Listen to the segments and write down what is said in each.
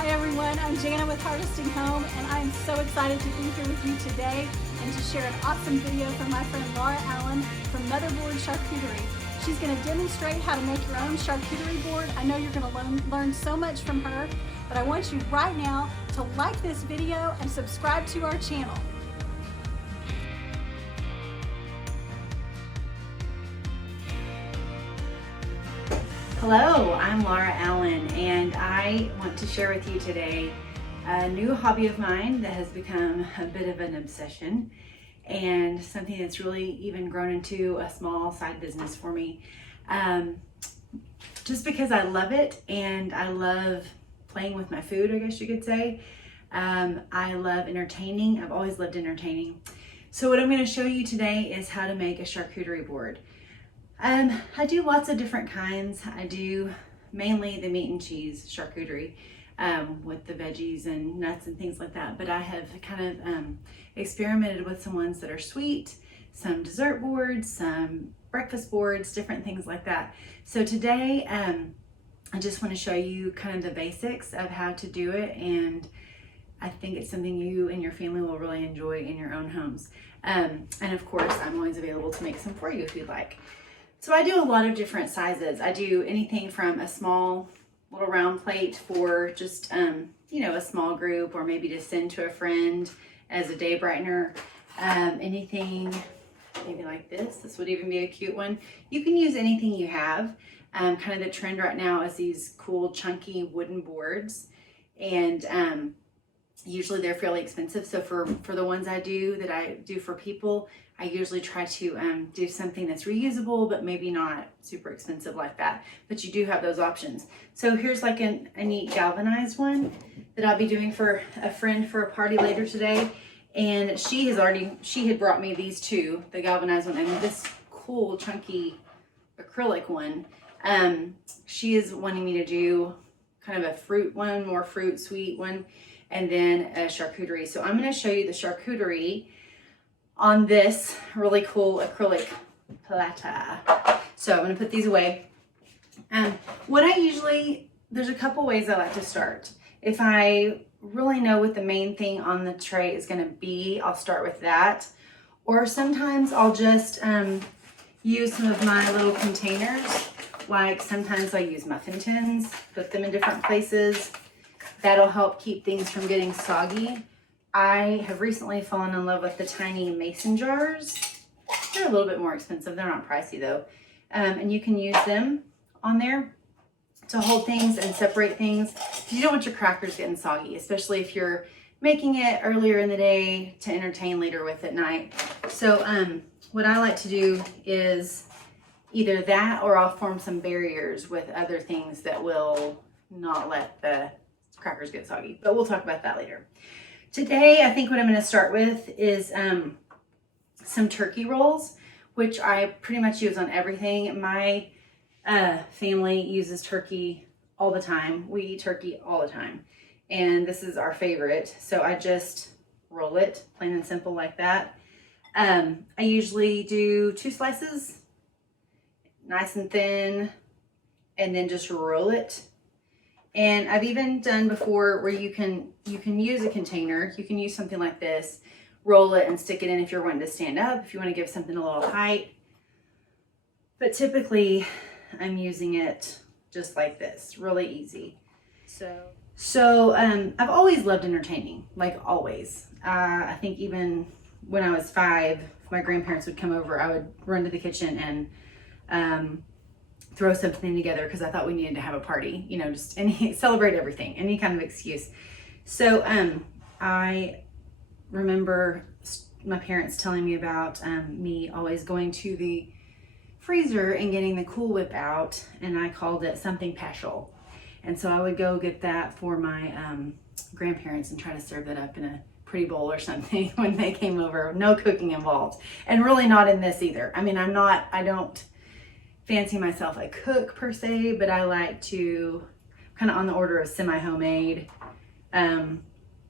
Hi everyone, I'm Jana with Harvesting Home, and I'm so excited to be here with you today and to share an awesome video from my friend Laura Allen from MotherBoard Charcuterie. She's going to demonstrate how to make your own charcuterie board. I know you're going to learn so much from her, but I want you right now to like this video and subscribe to our channel. Hello, I'm Laura Allen, and I want to share with you today a new hobby of mine that has become a bit of an obsession and something that's really even grown into a small side business for me. Just because I love it and I love playing with my food, I guess you could say. I love entertaining. I've always loved entertaining. So what I'm going to show you today is how to make a charcuterie board. I do lots of different kinds. I do mainly the meat and cheese charcuterie with the veggies and nuts and things like that. But I have kind of experimented with some ones that are sweet, some dessert boards, some breakfast boards, different things like that. So today I just want to show you kind of the basics of how to do it, and I think it's something you and your family will really enjoy in your own homes. And of course, I'm always available to make some for you if you'd like. So I do a lot of different sizes. I do anything from a small little round plate for just, you know, a small group, or maybe to send to a friend as a day brightener. Anything maybe like this. This would even be a cute one. You can use anything you have. Kind of the trend right now is these cool chunky wooden boards, and usually they're fairly expensive. So for the ones I do for people, I usually try to do something that's reusable, but maybe not super expensive like that. But you do have those options. So here's like a neat galvanized one that I'll be doing for a friend for a party later today. And she had brought me these two, the galvanized one and this cool chunky acrylic one. She is wanting me to do kind of a fruit one, more fruit, sweet one, and then a charcuterie. So I'm going to show you the charcuterie on this really cool acrylic plata. So I'm going to put these away. There's a couple ways I like to start. If I really know what the main thing on the tray is going to be, I'll start with that. Or sometimes I'll just use some of my little containers. Like sometimes I use muffin tins, put them in different places. That'll help keep things from getting soggy. I have recently fallen in love with the tiny mason jars. They're a little bit more expensive. They're not pricey though. And you can use them on there to hold things and separate things. You don't want your crackers getting soggy, especially if you're making it earlier in the day to entertain later with at night. So what I like to do is either that, or I'll form some barriers with other things that will not let the crackers get soggy, but we'll talk about that later. Today, I think what I'm going to start with is some turkey rolls, which I pretty much use on everything. My family uses turkey all the time. We eat turkey all the time, and this is our favorite. So I just roll it, plain and simple like that. I usually do 2 slices, nice and thin, and then just roll it. And I've even done before where you can use a container. You can use something like this, roll it and stick it in if you're wanting to stand up, if you want to give something a little height. But typically I'm using it just like this, really easy. So I've always loved entertaining, like always. I think even when I was 5, if my grandparents would come over, I would run to the kitchen and throw something together because I thought we needed to have a party, you know, just celebrate everything, any kind of excuse. So I remember my parents telling me about me always going to the freezer and getting the Cool Whip out, and I called it something special. And so I would go get that for my grandparents and try to serve that up in a pretty bowl or something when they came over. No cooking involved, and really not in this either. I mean, I don't fancy myself a cook per se, but I like to kind of on the order of semi-homemade.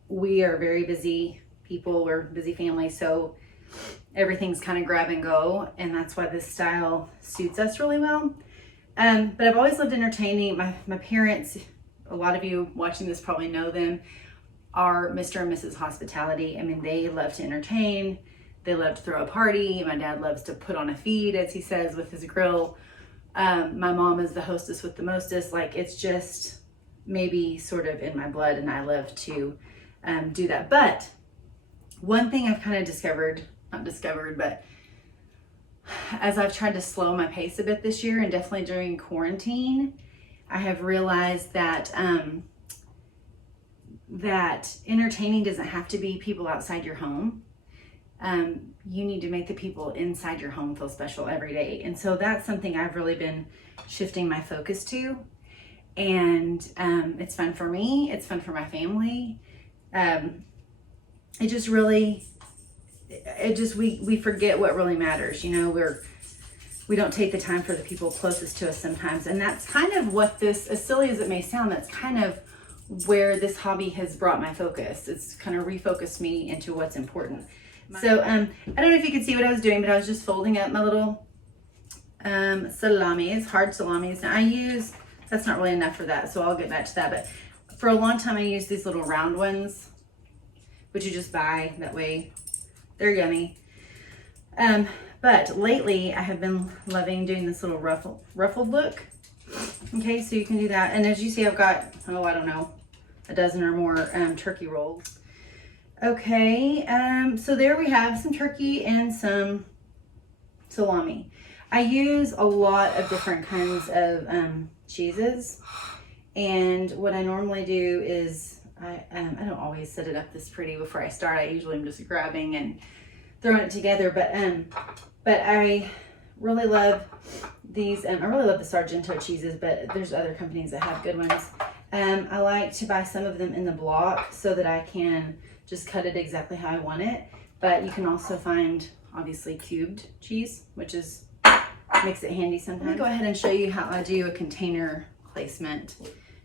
We are very busy people, we're a busy family, so everything's kind of grab and go, and that's why this style suits us really well. But I've always loved entertaining. My parents a lot of you watching this probably know them, are Mr. and Mrs. Hospitality. I mean, they love to entertain. They love to throw a party. My dad loves to put on a feed, as he says, with his grill. My mom is the hostess with the mostest. Like, it's just maybe sort of in my blood, and I love to do that. But one thing I've kind of but as I've tried to slow my pace a bit this year, and definitely during quarantine, I have realized that that entertaining doesn't have to be people outside your home. You need to make the people inside your home feel special every day. And so that's something I've really been shifting my focus to. And it's fun for me. It's fun for my family. We forget what really matters. You know, we don't take the time for the people closest to us sometimes. And that's kind of what this, as silly as it may sound, that's kind of where this hobby has brought my focus. It's kind of refocused me into what's important. So I don't know if you could see what I was doing, but I was just folding up my little salamis, hard salamis. Now that's not really enough for that, so I'll get back to that. But for a long time I used these little round ones, which you just buy. That way they're yummy. But lately I have been loving doing this little ruffled look. Okay, so you can do that. And as you see, I've got, I don't know, a dozen or more turkey rolls. Okay, so there we have some turkey and some salami. I use a lot of different kinds of cheeses, and what I normally do is I don't always set it up this pretty before I start. I usually am just grabbing and throwing it together, but I really love these. I really love the Sargento cheeses, but there's other companies that have good ones. I like to buy some of them in the block so that I can just cut it exactly how I want it. But you can also find, obviously, cubed cheese, which makes it handy sometimes. Let me go ahead and show you how I do a container placement.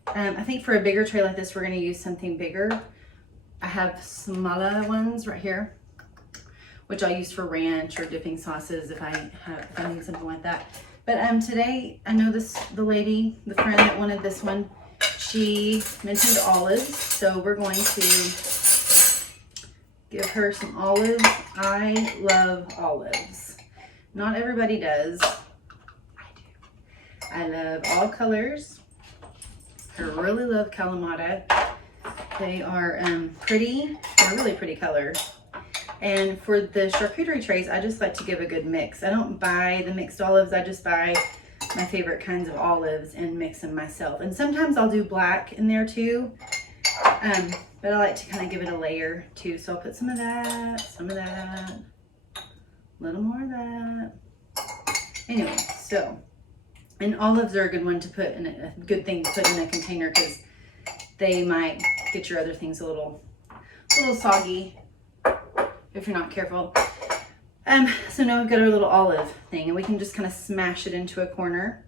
I think for a bigger tray like this, we're going to use something bigger. I have smaller ones right here, which I'll use for ranch or dipping sauces if I need something like that. But today, I know the friend that wanted this one, she mentioned olives, so we're going to give her some olives. I love olives. Not everybody does. I do. I love all colors. I really love Kalamata. They are pretty. They're really pretty colors. And for the charcuterie trays, I just like to give a good mix. I don't buy the mixed olives. I just buy my favorite kinds of olives and mix them myself. And sometimes I'll do black in there too. But I like to kind of give it a layer too. So I'll put some of that, a little more of that. Anyway, so, and olives are a good one to put in a good thing to put in a container, because they might get your other things a little soggy if you're not careful. So now we've got our little olive thing, and we can just kind of smash it into a corner.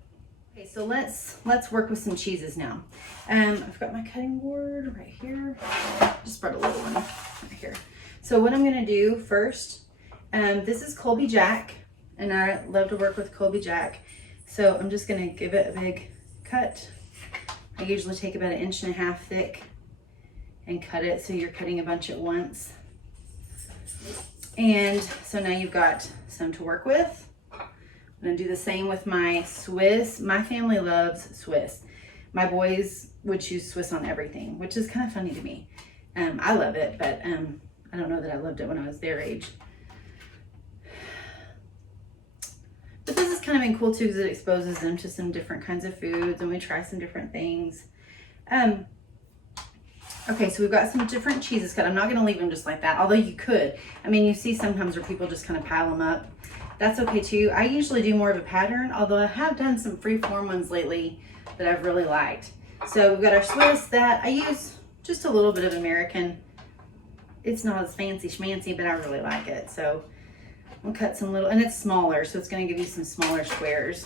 Okay, so let's work with some cheeses now. I've got my cutting board right here. Just brought a little one right here. So what I'm gonna do first, this is Colby Jack, and I love to work with Colby Jack. So I'm just gonna give it a big cut. I usually take about 1.5 inches thick and cut it so you're cutting a bunch at once. And so now you've got some to work with. I'm gonna do the same with my Swiss. My family loves Swiss. My boys would choose Swiss on everything, which is kind of funny to me. I love it, but I don't know that I loved it when I was their age. But this has kind of been cool too, because it exposes them to some different kinds of foods, and we try some different things. Okay, so we've got some different cheeses cut. I'm not gonna leave them just like that, although you could. I mean, you see sometimes where people just kind of pile them up. That's okay too. I usually do more of a pattern, although I have done some free-form ones lately that I've really liked. So we've got our Swiss that I use just a little bit of American. It's not as fancy schmancy, but I really like it. So we'll cut some little, and it's smaller, so it's gonna give you some smaller squares.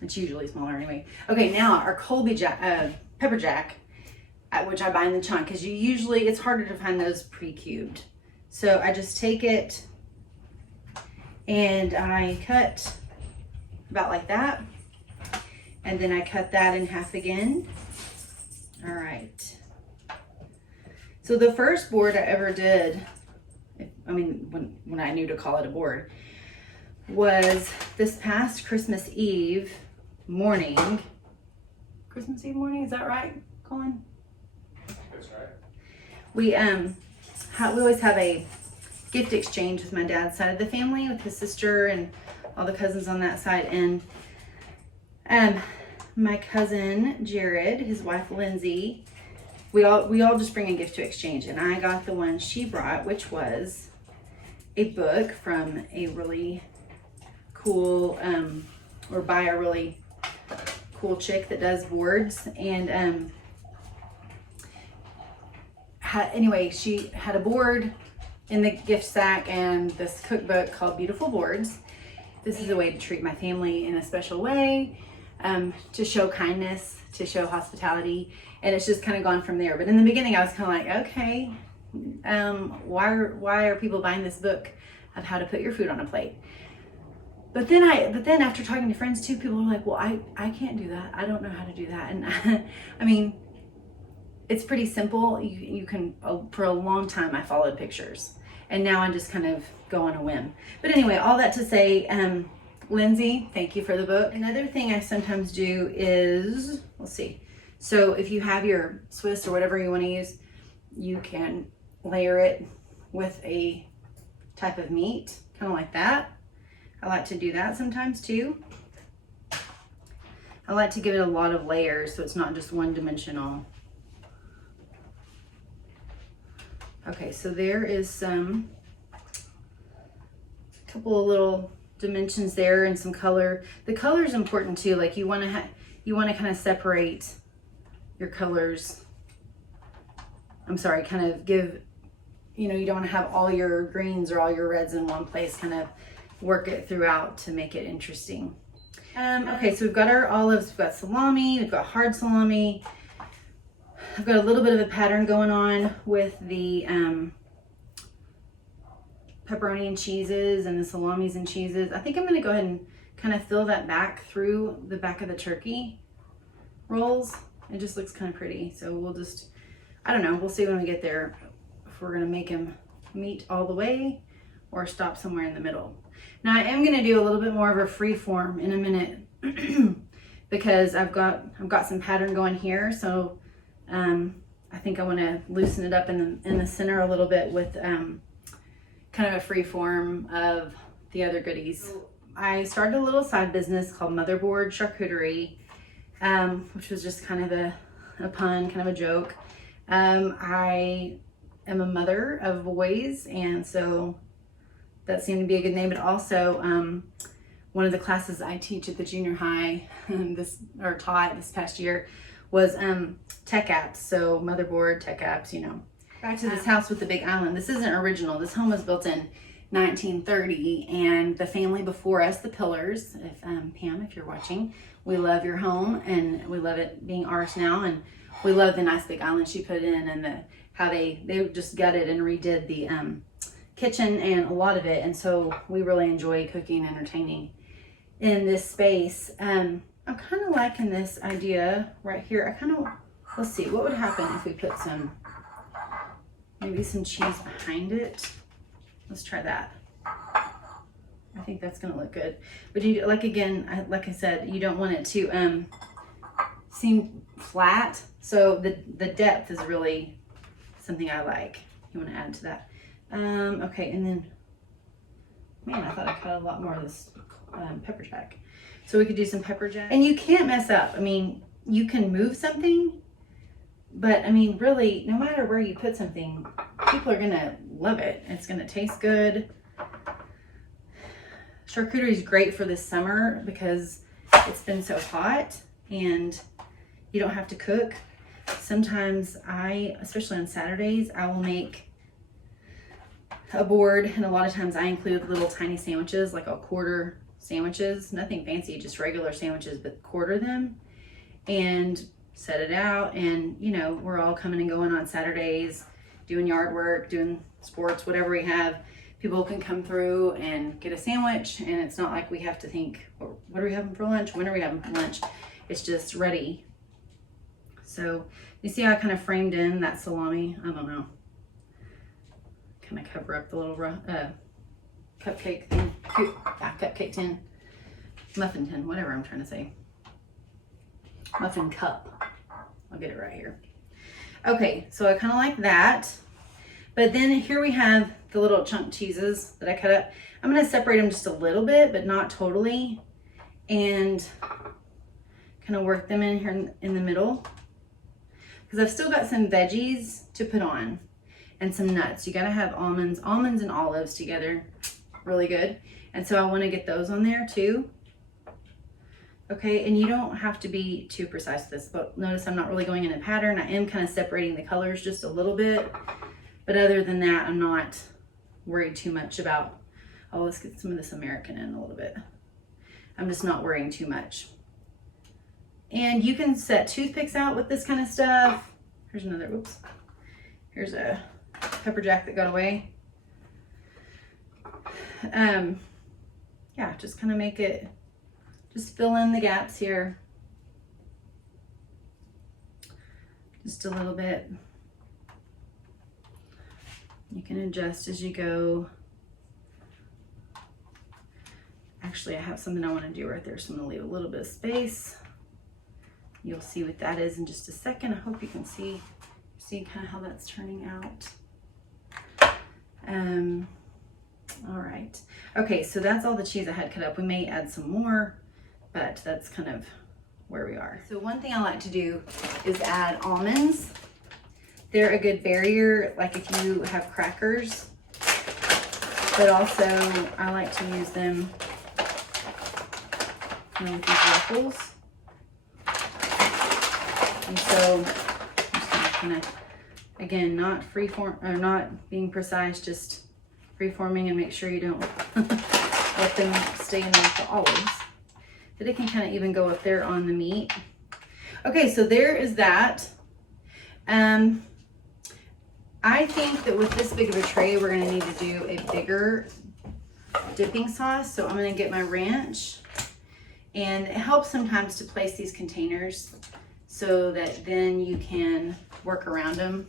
It's usually smaller anyway. Okay, now our Colby Jack, pepper jack, which I buy in the chunk, because it's harder to find those pre-cubed. So I just take it and I cut about like that, and then I cut that in half again, All right. So the first board I ever did, I mean, when I knew to call it a board, was this past Christmas Eve morning. Christmas Eve morning, is that right, Colin? That's right. We always have a gift exchange with my dad's side of the family, with his sister and all the cousins on that side. And my cousin Jared, his wife Lindsay, we all just bring a gift to exchange, and I got the one she brought, which was a book from a really cool or by a really cool chick that does boards. And anyway, she had a board in the gift sack and this cookbook called Beautiful Boards. This is a way to treat my family in a special way, to show kindness, to show hospitality, and it's just kind of gone from there. But in the beginning, I was kind of like, okay, why are people buying this book of how to put your food on a plate? But then after talking to friends too, people were like, well, I can't do that. I don't know how to do that. And I mean, it's pretty simple. You can, for a long time, I followed pictures, and now I just kind of go on a whim. But anyway, all that to say, Lindsay, thank you for the book. Another thing I sometimes do is, let's see. So if you have your Swiss or whatever you want to use, you can layer it with a type of meat, kind of like that. I like to do that sometimes too. I like to give it a lot of layers so it's not just one dimensional. Okay, so there is a couple of little dimensions there and some color. The color is important too. Like you want to kind of separate your colors. I'm sorry, kind of give, you don't want to have all your greens or all your reds in one place. Kind of work it throughout to make it interesting. Okay, so we've got our olives, we've got salami, we've got hard salami. I've got a little bit of a pattern going on with the pepperoni and cheeses and the salamis and cheeses. I think I'm gonna go ahead and kind of fill that back through the back of the turkey rolls. It just looks kind of pretty. So we'll just, I don't know, we'll see when we get there if we're gonna make them meet all the way or stop somewhere in the middle. Now I am gonna do a little bit more of a free form in a minute because I've got some pattern going here. So I think I want to loosen it up in the center a little bit with kind of a free form of the other goodies. I started a little side business called MotherBoard Charcuterie, which was just kind of a pun, kind of a joke. I am a mother of boys, and so that seemed to be a good name. But also, one of the classes I teach at the junior high taught this past year was tech apps. So MotherBoard, tech apps, Back to this house with the big island. This isn't original. This home was built in 1930, and the family before us, the Pillars, Pam, if you're watching, we love your home, and we love it being ours now, and we love the nice big island she put in, and how they just gutted and redid the kitchen and a lot of it, and so we really enjoy cooking and entertaining in this space. I'm kind of liking this idea right here. Let's see, what would happen if we put maybe some cheese behind it? Let's try that. I think that's gonna look good. But like I said, you don't want it to seem flat. So the depth is really something I like. You want to add to that. Okay, and then, man, I thought I cut a lot more of this pepper jack. So we could do some pepper jack. And you can't mess up. I mean, you can move something, but I mean, really, no matter where you put something, people are gonna love it. It's gonna taste good. Charcuterie is great for this summer because it's been so hot and you don't have to cook. Sometimes especially on Saturdays, I will make a board, and a lot of times I include little tiny sandwiches, like I'll quarter sandwiches, nothing fancy, just regular sandwiches, but quarter them and set it out. And we're all coming and going on Saturdays, doing yard work, doing sports, whatever we have. People can come through and get a sandwich, and it's not like we have to think, what are we having for lunch? When are we having for lunch? It's just ready. So you see how I kind of framed in that salami? I don't know. Kind of cover up the little cupcake thing. Cupcake tin. Muffin tin, whatever I'm trying to say. Muffin cup. I'll get it right here. Okay, so I kind of like that. But then here we have the little chunk cheeses that I cut up. I'm going to separate them just a little bit, but not totally. And kind of work them in here in the middle. Because I've still got some veggies to put on. And some nuts. You got to have almonds and olives together. Really good. And so I want to get those on there too. Okay, and you don't have to be too precise with this, but notice I'm not really going in a pattern. I am kind of separating the colors just a little bit. But other than that, I'm not worried too much about, oh, let's get some of this American in a little bit. I'm just not worrying too much. And you can set toothpicks out with this kind of stuff. Here's another, whoops. Here's a pepper jack that got away. Yeah, just kind of make it, just fill in the gaps here. Just a little bit. You can adjust as you go. Actually, I have something I want to do right there, so I'm going to leave a little bit of space. You'll see what that is in just a second. I hope you can see kind of how that's turning out. All right. Okay, so that's all the cheese I had cut up. We may add some more, but that's kind of where we are. So one thing I like to do is add almonds. They're a good barrier, like if you have crackers, but also I like to use them with these waffles. And so I'm just gonna again, not freeform or not being precise, just freeforming, and make sure you don't let them stay in there with the olives. But it can kind of even go up there on the meat. Okay, so there is that. I think that with this big of a tray, we're gonna need to do a bigger dipping sauce. So I'm gonna get my ranch, and it helps sometimes to place these containers so that then you can work around them.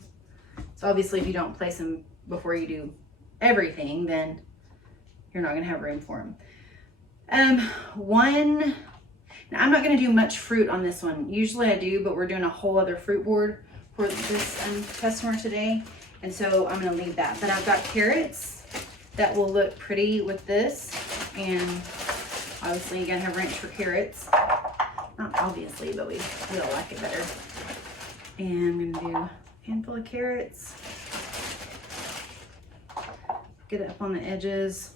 So obviously if you don't place them before you do everything, then you're not gonna have room for them. Now I'm not gonna do much fruit on this one. Usually I do, but we're doing a whole other fruit board for this customer today. And so I'm gonna leave that. But I've got carrots that will look pretty with this. And obviously you're gonna have ranch for carrots. Not obviously, but we will like it better. And I'm gonna do a handful of carrots. Get it up on the edges.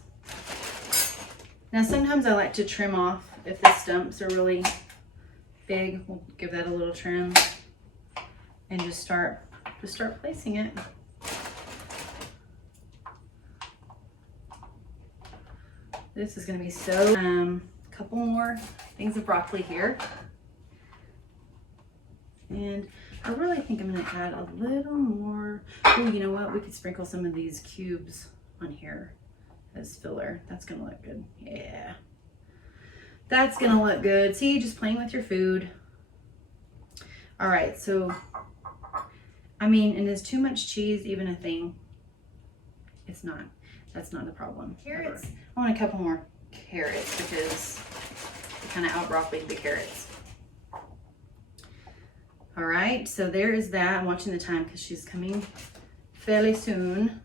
Now sometimes I like to trim off if the stumps are really big. We'll give that a little trim and just start placing it. This is gonna be so, a couple more things of broccoli here. And I really think I'm gonna add a little more. Oh, you know what? We could sprinkle some of these cubes on here as filler. That's gonna look good. Yeah. That's gonna look good. See, just playing with your food. All right, so, I mean, and is too much cheese even a thing? It's not. That's not a problem. Carrots. I want a couple more carrots because it kind of out-broccolied the carrots. All right, so there is that. I'm watching the time because she's coming fairly soon.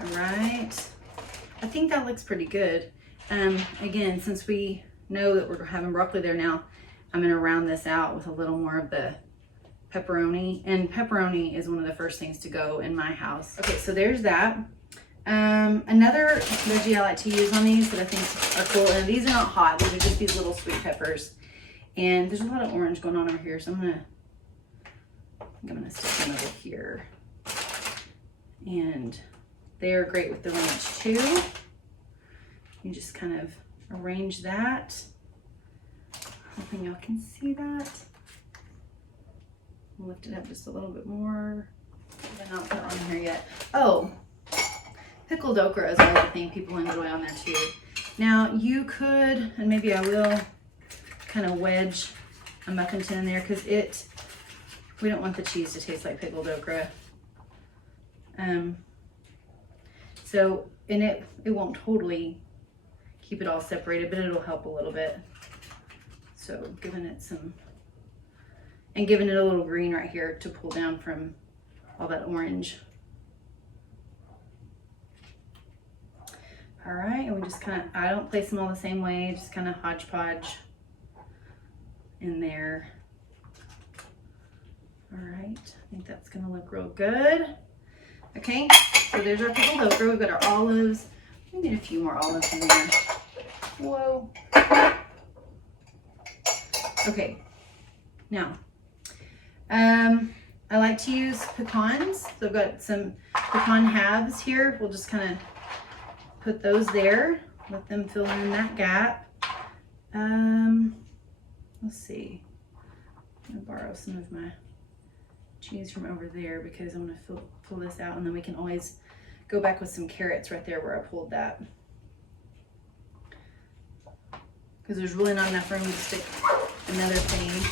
All right, I think that looks pretty good. Again, since we know that we're having broccoli there now, I'm gonna round this out with a little more of the pepperoni, and pepperoni is one of the first things to go in my house. Okay, so there's that. Another veggie I like to use on these that I think are cool, and these are not hot, these are just these little sweet peppers. And there's a lot of orange going on over here, so I think I'm gonna stick them over here. And they are great with the ranch too. You just kind of arrange that. Hoping y'all can see that. Lift it up just a little bit more. I've not put it on here yet. Oh, pickled okra is another thing people enjoy on there too. Now you could, and maybe I will, kind of wedge a muffin tin in there because we don't want the cheese to taste like pickled okra. So, and it won't totally keep it all separated, but it'll help a little bit. So giving it a little green right here to pull down from all that orange. All right, and we just kind of, I don't place them all the same way, just kind of hodgepodge in there. All right, I think that's gonna look real good. Okay, so there's our pickled okra. We've got our olives. We need a few more olives in there. Whoa. Okay, now, I like to use pecans. So I've got some pecan halves here. We'll just kind of put those there, let them fill in that gap. Let's see. I'm gonna borrow some of my cheese from over there because I want to pull this out, and then we can always go back with some carrots right there where I pulled that. Because there's really not enough room to stick another thing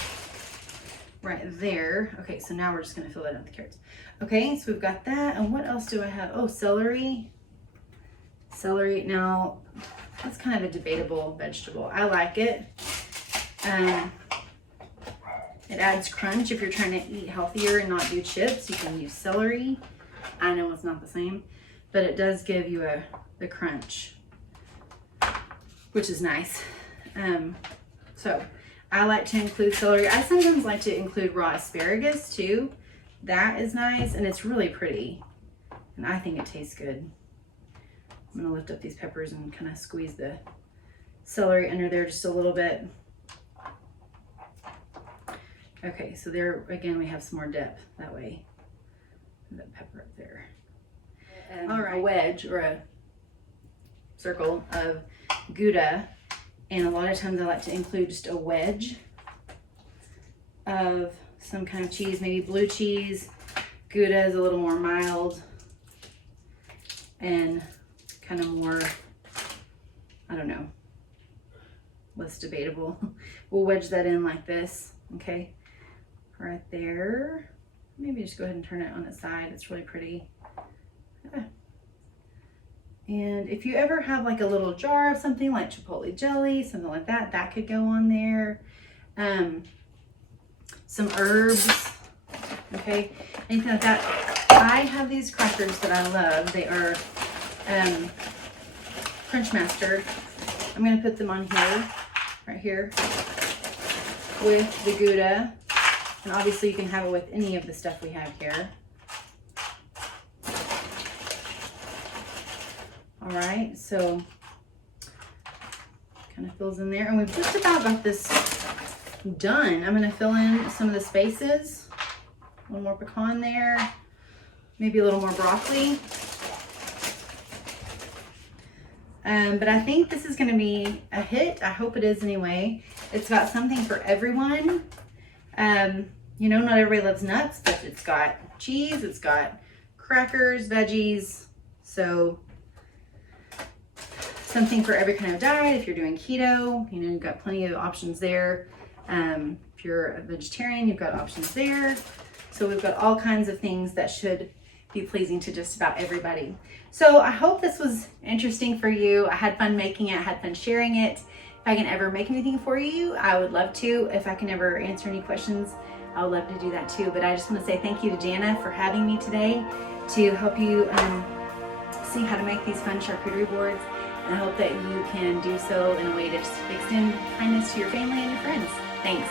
right there. Okay, so now we're just gonna fill that in with the carrots. Okay, so we've got that, and what else do I have? Oh, celery. Celery, now that's kind of a debatable vegetable. I like it. It adds crunch. If you're trying to eat healthier and not do chips, you can use celery. I know it's not the same, but it does give you the crunch, which is nice. So I like to include celery. I sometimes like to include raw asparagus too. That is nice, and it's really pretty, and I think it tastes good. I'm gonna lift up these peppers and kind of squeeze the celery under there just a little bit. Okay, so there again we have some more depth that way. That pepper up there. All right, a wedge or a circle of Gouda, and a lot of times I like to include just a wedge of some kind of cheese, maybe blue cheese. Gouda is a little more mild and kind of more, I don't know, less debatable. We'll wedge that in like this, okay? Right there. Maybe just go ahead and turn it on its side. It's really pretty. And if you ever have like a little jar of something like chipotle jelly, something like that, that could go on there. Some herbs, okay? Anything like that. I have these crackers that I love. They are Crunch Master. I'm gonna put them on here, right here, with the Gouda. And obviously you can have it with any of the stuff we have here. All right, so kind of fills in there, and we've just about got this done. I'm gonna fill in some of the spaces. A little more pecan there, maybe a little more broccoli. But I think this is gonna be a hit. I hope it is anyway. It's got something for everyone. You know, not everybody loves nuts, but it's got cheese, it's got crackers, veggies, so something for every kind of diet. If you're doing keto, you know, you've got plenty of options there. If you're a vegetarian, you've got options there. So we've got all kinds of things that should be pleasing to just about everybody. So I hope this was interesting for you. I had fun making it, I had fun sharing it. If I can ever make anything for you, I would love to. If I can ever answer any questions, I would love to do that too. But I just want to say thank you to Jana for having me today to help you see how to make these fun charcuterie boards. And I hope that you can do so in a way to just extend kindness to your family and your friends. Thanks.